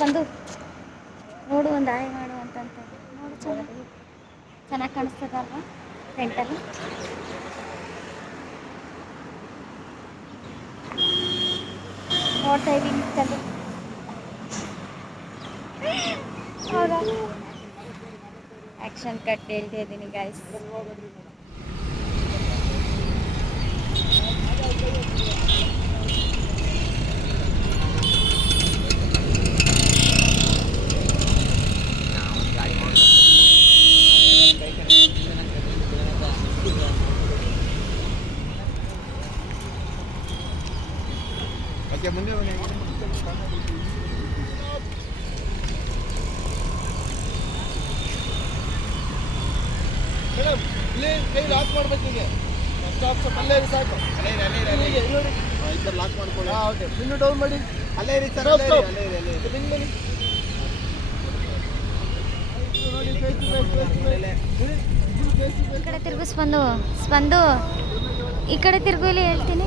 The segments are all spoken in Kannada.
ಸ್ಪಂದು ನೋಡು ಒಂದು ಆಯ್ ಮಾಡು ಅಂತಂತ ನೋಡು ಚೆನ್ನಾಗಿ ಚೆನ್ನಾಗಿ ಕಾಣಿಸ್ತದಲ್ವಾ ಟೆಂಟಲ್ಲಿ ನೋಡ್ತಾ ಇದ್ದೀನಿ ಚಂದ ಹೌದಾ ಆ್ಯಕ್ಷನ್ ಕಟ್ ಹೇಳ್ತಾ ಇದ್ದೀನಿ ಗಾಯ್ಸ್ ಮುಂದೆ ಮೇಡಮ್ ಇಲ್ಲಿ ಕೈ ಲಾಕ್ ಅಲ್ಲೇ ಸಾಕು ಅಲ್ಲೇ ಇರಿ ಅಲ್ಲೇ ಅಲ್ಲೇ ಮಾಡ್ಕೊಳ್ಳಿ ಡೌನ್ ಮಾಡಿ ಅಲ್ಲೇ ಇರಿ ಅಲ್ಲೇ ಈ ಕಡೆ ತಿರುಗು ಸ್ಪಂದು ಸ್ಪಂದು, ಈ ಕಡೆ ತಿರುಗು ಇಲ್ಲಿ ಹೇಳ್ತೀನಿ.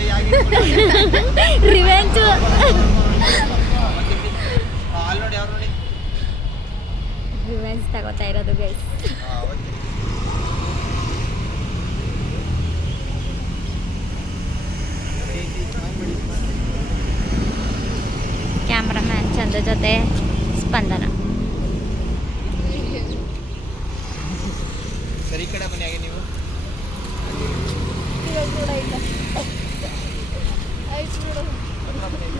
ಕೈ ಹಾಗೆ ಇಟ್ಕೊಳ್ಳಿ ರಿವೆಂಜು ಹಾಂ ಅಲ್ಲಿ ನೋಡಿ ಅವ್ರು ನೋಡಿ ರಿವೆಂಜ್ ತಗೋತಾ ಇರೋದು ಗೈಸ್ ಹಾಂ ಓಕೆ ಚಂದ ಜೊತೆ ಸ್ಪಂದನ. ಸರಿ ಕಡೆ ಬನ್ನಿ ಹಾಗೆ ನೀವು ಹತ್ರ ಬನ್ನಿ ಈಗ.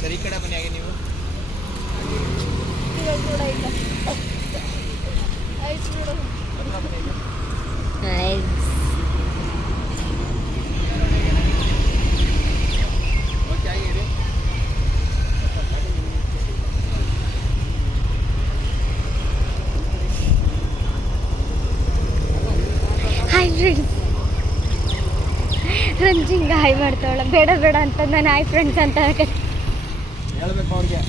ಸರಿ ಈ ಕಡೆ ಬನ್ನಿ ಹಾಗೆ ನೀವು ಹತ್ರ ಬನ್ನಿ ಈಗ. ಓಕೆ ಹಾಗೆ ಇರಿ ಹಾಯ್ ಫ್ರೆಂಡ್ಸ್ ರಂಜಿಂಗ ಹಾಯ್ ಮಾಡ್ತಾವಳ ಬೇಡ ಬೇಡ ಅಂತ ನಾನು ಆಯ್ತು ಫ್ರೆಂಡ್ಸ್ ಅಂತ ಹೇಳ್ಬೇಕು ಅವ್ರಿಗೆ.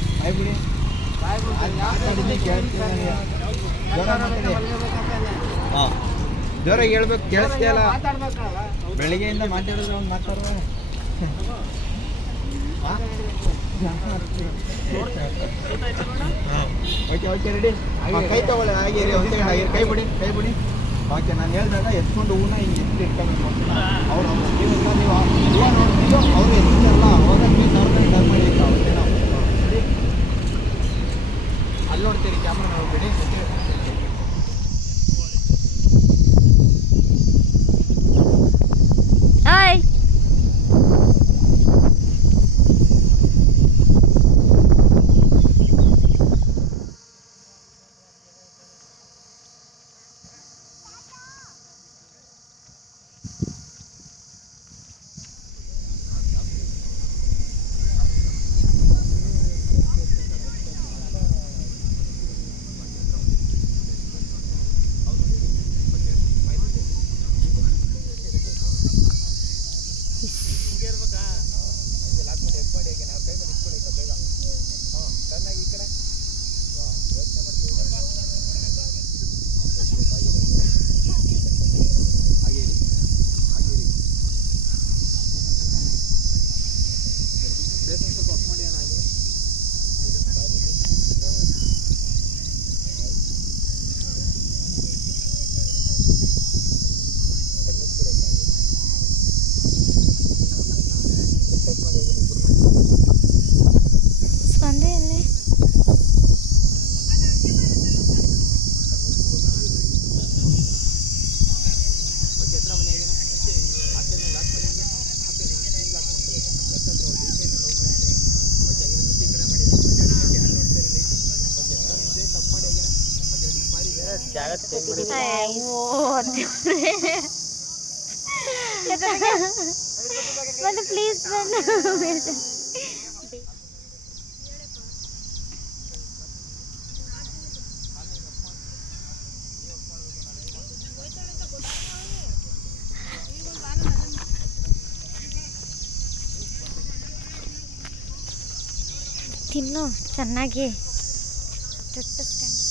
ಹೇಳ್ಬೇಕು ಬೆಳಿಗ್ಗೆಯಿಂದ ಮಾತಾಡಿದ್ರೆ ಅವ್ನು ಮಾತಾಡುವ ಓಕೆ ರೆಡಿ ಕೈ ತಗೊಳ್ಳಿ, ಹಾಗೆ ಕೈ ಬಿಡಿ ಕೈ ಬಿಡಿ. ಓಕೆ ನಾನು ಹೇಳಿದಾಗ ಎತ್ಕೊಂಡು ಹೂನ ಹಿಂಗೆ ಎತ್ತಿ ಅವ್ರು ಅವ್ರು ನೀವೆಲ್ಲ ನೀವು ಹೂವ ನೋಡ್ತೀಯೋ ಅವ್ರು ಎತ್ತಿರಲ್ಲ ಅವಾಗ ನೀವು ನಾರ್ಮಲ್ ಟರ್ನ್ ಮಾಡಿ ಅವ್ರಿಗೆ ನಾವು ರೆಡಿ ಅಲ್ಲಿ ನೋಡ್ತೀರಿ ಕ್ಯಾಮ್ರಾ ನೋಡ್ಬೇಡಿ ಅಯ್ಯೋ ದೇವ್ರೇ. ಎದುರಿಗೆ. ಬಂದು ಪ್ಲೀಸ್ ಬಂದು ತಿನ್ನು ಚೆನ್ನಾಗಿ ಚುಟ್ಟಿಸ್ಕೊಂಡು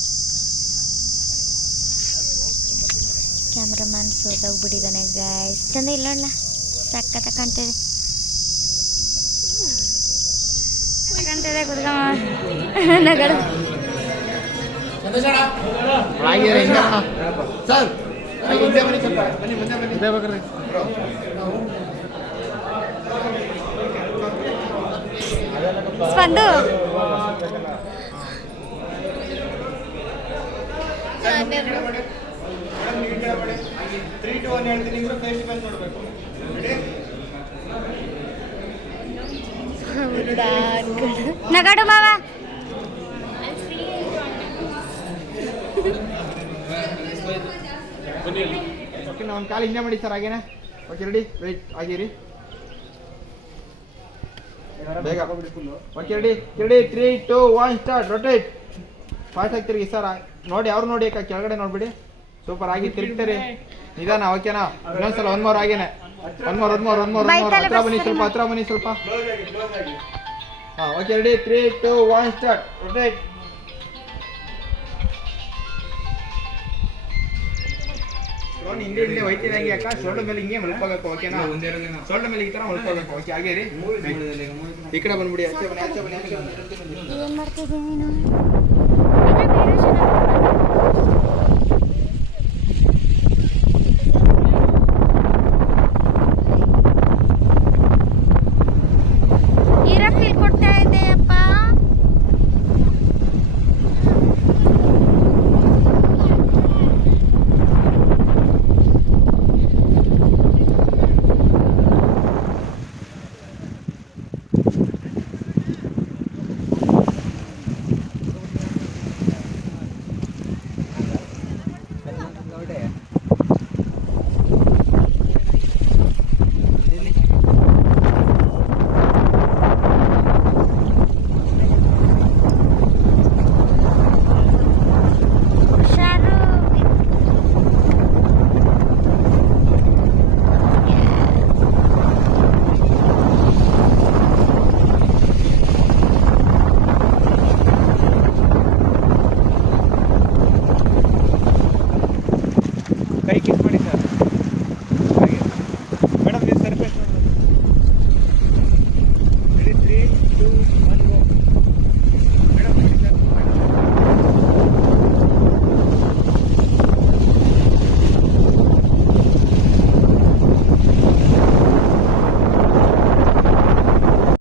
ಕ್ಯಾಮ್ರಾಮನ್ ಸೋತೋಗ್ಬಿಟ್ಟಿದ್ದಾನೆ ಗಾಯ್ಸ್ ಚಂದ ಇಲ್ಲ ನೋಡ್ಲ ಸಕ್ಕತ್ತ ಕಾಣ್ತಿದೆ ಕಾಣ್ತಿದೆ ಕುತ್ಕಮ್ಮ ಆಗಿರಿ ಸರ್ ತ್ರೀ ಟು ಒನ್ ಹೇಳ್ತೀನಿ ಇವರು ಫೇಸ್ ಟು ಫೇಸ್ ನೋಡಬೇಕು. ನಗಡು ಮಾವ. ಓಕೆ ನಾವು ಒಂದು ಕಾಲು ಹಿಂದೆ ಮಾಡಿ ಸರ್ ಹಾಗೇನೆ? ಓಕೆ ರೆಡಿ ವೆಯ್ಟ್ ಆಗಿರಿ ಬೇಗ. Okay ready ready three two one start rotate fast ಆಗಿ ತಿರುಗಿ ಸರ್ ನೋಡಿ ಅವ್ರು ನೋಡಿ ಅಕ್ಕ ಕೆಳಗಡೆ ನೋಡ್ಬಿಡಿ. ಸೂಪರ್ ಆಗಿ ತಿರುಗ್ತಾರೆ. ನಿಧಾನ ಓಕೆನಾ ಇನ್ನೊಂದ್ಸಲ ಒಂದ್ ಮೋರ್ ಆಗೇನೆ ಒಂದ್ ಮೋರ್ ಒಂದ್ ಮೋರ್ ಒಂದ್ ಮೋರ್ ಹತ್ರ ಬನ್ನಿ ಸ್ವಲ್ಪ ಹತ್ರ ಬನ್ನಿ ಸ್ವಲ್ಪ. ಹಾಂ okay ready three two one start rotate ಹಿಂದೆ ಹಿಂದೆ ಅಕ್ಕ. ಶೋಲ್ಡರ್ ಮೇಲೆ ಹಿಂಗೆ ಮಲ್ಕೋಬೇಕು ಓಕೆನಾ ಶೋಲ್ಡರ್ ಮೇಲೆ ಈ ತರ ಮಲ್ಕೋಬೇಕು ಓಕೆ ಹಾಗೆ ರೀ? ಈ ಕಡೆ ಬಂದ್ಬಿಡಿ ಆಚೆ ಬನ್ನಿ ಆಚೆ ಬನ್ನಿ ಆಚೆ ಬನ್ನಿ.